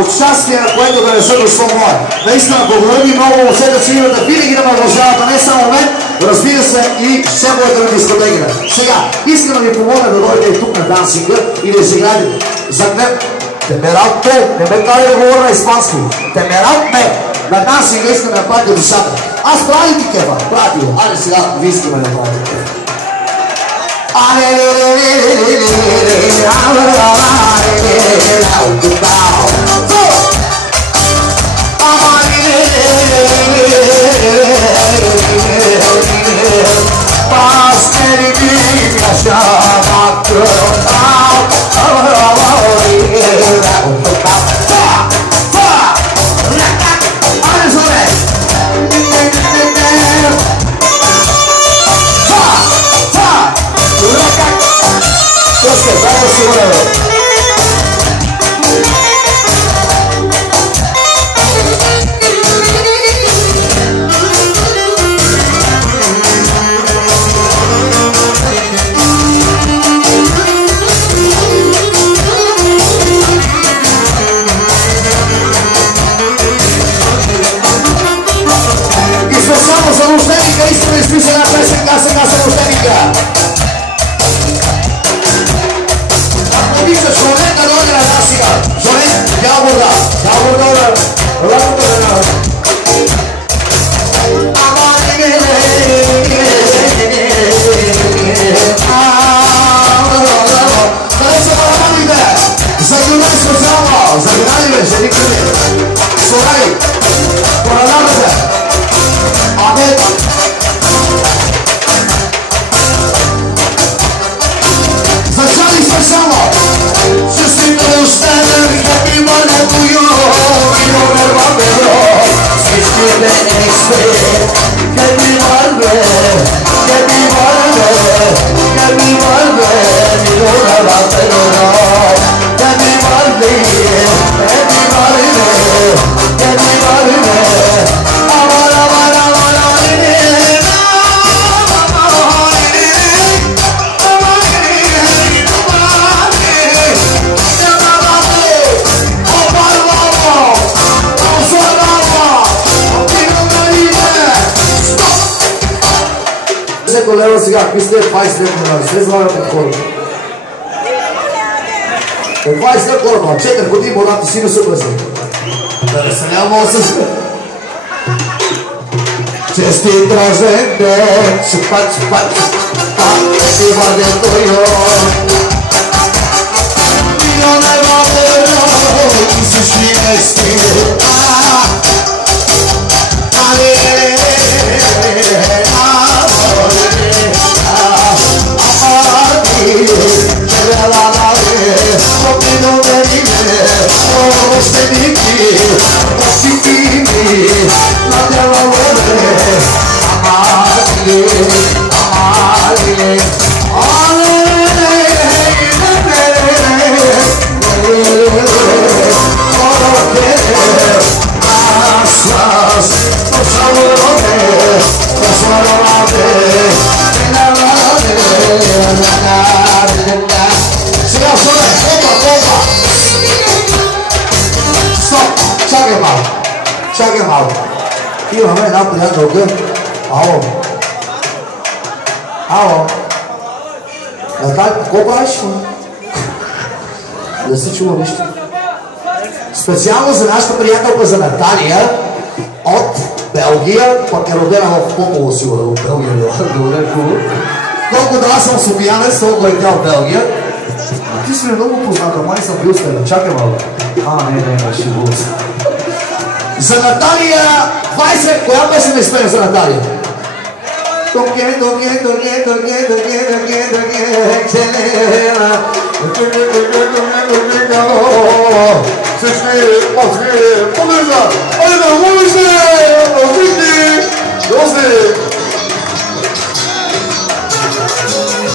участие, което да не са дошло мое. Наистина, благодаря ви много от себе си, да винаги да ме продължавате, не само мен, разбира се и шефовете на дискотеката. Сега, искам да ви помогна да дойдете тук на дансинга и да изиграете. За Темерал те, не ме кара да говоря на испански. Темерал ме, на дансинга искам да направите душата. Аз правя ли ти кефа? Правя ти го. Айде сега, ви искаме да правите кефа. Сега, какви сте 20 лет на се залагате хората? От 20 лет хората, на 4 години младата си не се бъзе. Да не се няма с... Честит рожден ден, чупат, ти върден тойо. Милиона върдено, и всички мести. Чакай малко. Имаме една приятелка. Ало. Ало. Наталия, какво правиш? Не се чува нищо. Специално за нашата приятелка за Наталия от Белгия, пък е родена в Попово, сигурно. От Белгия е колко да аз съм софиянец, толкова е тя от Белгия. Ти си ми много позната, май съм бил с теб. Чакай малко. Не, шегува се. За Наталия 20, коя песен да изпеем за Наталия? Всички